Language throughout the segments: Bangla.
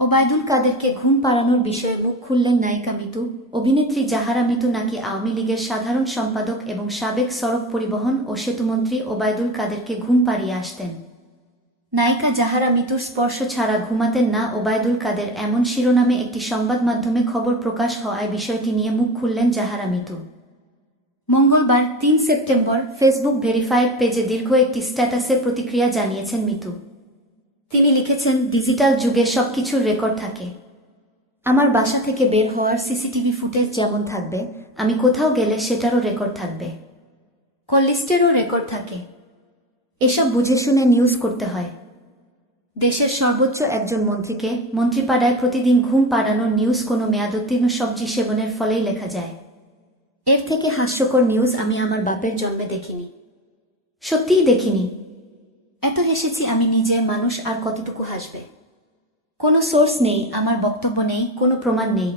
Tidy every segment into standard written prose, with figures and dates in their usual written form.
ওবায়দুল কাদেরকে ঘুম পাড়ানোর বিষয়ে মুখ খুললেন নায়িকা মিতু। অভিনেত্রী জাহারা মিতু নাকি আওয়ামী লীগের সাধারণ সম্পাদক এবং সাবেক সড়ক পরিবহন ও সেতুমন্ত্রী ওবায়দুল কাদেরকে ঘুম পাড়িয়ে আসতেন। নায়িকা জাহারা মিতুর স্পর্শ ছাড়া ঘুমাতেন না ওবায়দুল কাদের, এমন শিরোনামে একটি সংবাদ মাধ্যমে খবর প্রকাশ হওয়ায় বিষয়টি নিয়ে মুখ খুললেন জাহারা মিতু। মঙ্গলবার ৩ সেপ্টেম্বর ফেসবুক ভেরিফাইড পেজে দীর্ঘ একটি স্ট্যাটাসে প্রতিক্রিয়া জানিয়েছেন মিতু। তিনি লিখেছেন, ডিজিটাল যুগে সবকিছুর রেকর্ড থাকে। আমার বাসা থেকে বের হওয়ার সিসিটিভি ফুটেজ যেমন থাকবে, আমি কোথাও গেলে সেটারও রেকর্ড থাকবে। কল লিস্টেরও রেকর্ড থাকে। এসব বুঝে শুনে নিউজ করতে হয়। দেশের সর্বোচ্চ একজন মন্ত্রীকে মন্ত্রীপাড়ায় প্রতিদিন ঘুম পাড়ানোর নিউজ কোনো মেয়াদোত্তীর্ণ সবজি সেবনের ফলেই লেখা যায়। এর থেকে হাস্যকর নিউজ আমি আমার বাপের জন্মে দেখিনি। সত্যিই দেখিনি। এত হেসেছি আমি নিজে, মানুষ আর কতটুকু হাসবে। কোনো সোর্স নেই, আমার বক্তব্য নেই, কোনো প্রমাণ নেই।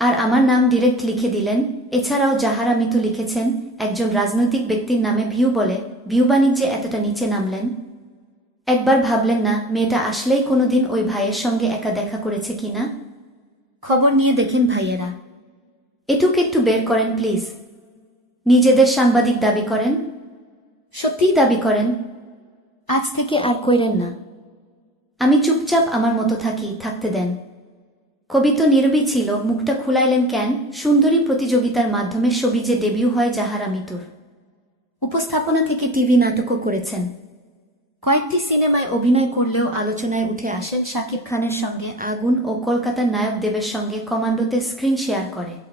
আর আমার নাম ডিরেক্ট লিখে দিলেন। এছাড়াও জাহারা মিতু লিখেছেন, একজন রাজনৈতিক ব্যক্তির নামে ভিউ বলে ভিউ বাণিজ্যে এতটা নিচে নামলেন। একবার ভাবলেন না মেয়েটা আসলেই কোনোদিন ওই ভাইয়ের সঙ্গে একা দেখা করেছে কিনা? খবর নিয়ে দেখেন ভাইয়েরা। এটুক একটু বের করেন প্লিজ। নিজেদের সাংবাদিক দাবি করেন, সত্যিই দাবি করেন। আজ থেকে আর কইরেন না। আমি চুপচাপ আমার মতো থাকি, থাকতে দেন। কবি তো নীরবই ছিল, মুখটা খুলাইলেন কেন? সুন্দরী প্রতিযোগিতার মাধ্যমে সবিজে ডেবিউ হয় জাহারা মিতুর। উপস্থাপনা থেকে টিভি নাটকও করেছেন। কয়েকটি সিনেমায় অভিনয় করলেও আলোচনায় উঠে আসেন শাকিব খানের সঙ্গে আগুন ও কলকাতার নায়ক দেবের সঙ্গে কমান্ডোতে স্ক্রিন শেয়ার করে।